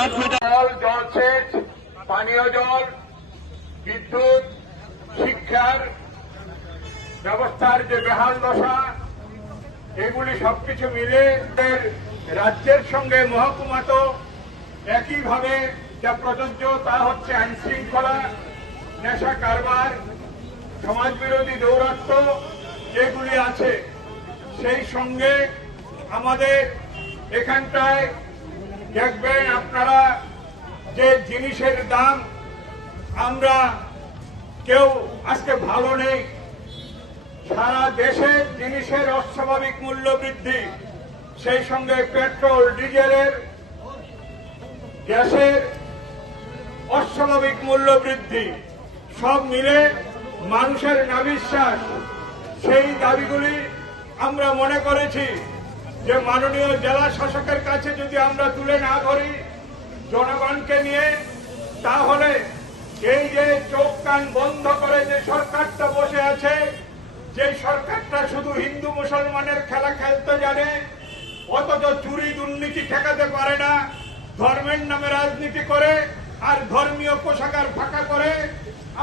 5 metre জলসেচ, পানীয় জল, বিদ্যুৎ, শিক্ষার ব্যবস্থার যে বেহাল দশা, এগুলি সবকিছু মিলে রাজ্যের সঙ্গে মহকুমা তো একইভাবে যা প্রযোজ্য তা হচ্ছে আইন শৃঙ্খলা, নেশা কারবার, সমাজবিরোধী দৌরাত্ম্য যেগুলি আছে। সেই সঙ্গে আমাদের এখানটায় দেখবেন আপনারা যে জিনিসের দাম, আমরা কেউ আজকে ভালো নেই। সারা দেশে জিনিসের অস্বাভাবিক মূল্য বৃদ্ধি, সেই সঙ্গে পেট্রোল, ডিজেলের, গ্যাসের অস্বাভাবিক মূল্য বৃদ্ধি, সব মিলে মানুষের নাভিশ্বাস। সেই দাবিগুলি আমরা মনে করেছি যে মাননীয় জেলা শাসকের কাছে যদি আমরা তুলে না ধরি জনগণকে নিয়ে, তাহলে এই যে চোখ কান বন্ধ করে যে সরকারটা বসে আছে, যে সরকারটা শুধু হিন্দু মুসলমানের খেলা খেলতে জানে, অথচ চুরি দুর্নীতি ঠেকাতে পারে না, ধর্মের নামে রাজনীতি করে আর ধর্মীয় কোষাগার ফাঁকা করে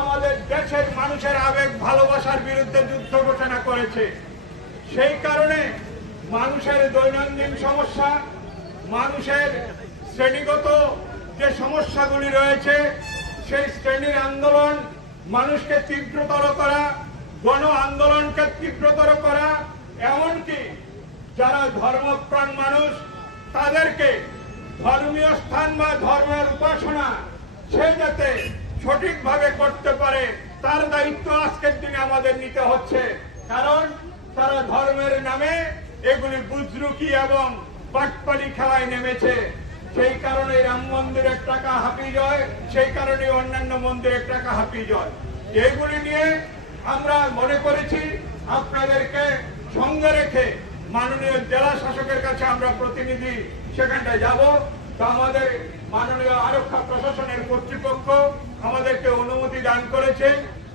আমাদের দেশের মানুষের আবেগ ভালোবাসার বিরুদ্ধে যুদ্ধ ঘোষণা করেছে। সেই কারণে মানুষের দৈনন্দিন সমস্যা, মানুষের শ্রেণীগত যে সমস্যাগুলি রয়েছে, সেই শ্রেণীর আন্দোলন মানুষকে তীব্রতর করা, গণ আন্দোলনকে তীব্রতর করা, এমনকি যারা ধর্মপ্রাণ মানুষ তাদেরকে ধর্মীয় স্থান বা ধর্মের উপাসনা সে যাতে সঠিকভাবে করতে পারে তার দায়িত্ব আজকের দিনে আমাদের নিতে হচ্ছে। কারণ তারা ধর্মের নামে এগুলি বুজরুকি এবং পাটপাড়ি খেলায় নেমেছে। সেই কারণে রাম মন্দিরের টাকা হাফিজ হয়, সেই কারণে অন্যান্য মন্দিরের টাকা হাফিজ হয়। এগুলি নিয়ে আমরা মনে করেছি আপনাদেরকে সঙ্গে রেখে মাননীয় জেলা শাসকের কাছে আমরা প্রতিনিধি সেখানটায় যাব। তো আমাদের মাননীয় আরক্ষা প্রশাসনের কর্তৃপক্ষ আমাদেরকে অনুমতি দান করেছে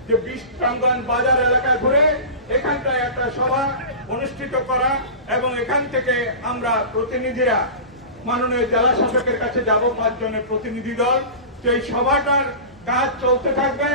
যে বিষ্টাঙ্গন বাজার এলাকায় ঘুরে এখানটায় একটা সভা অনুষ্ঠিত করা, এবং এখান থেকে আমরা প্রতিনিধিরা মাননীয় জেলা শাসকের কাছে যাব 5 জনের প্রতিনিধি দল। তো এই সভাটার কাজ চলতে থাকবে।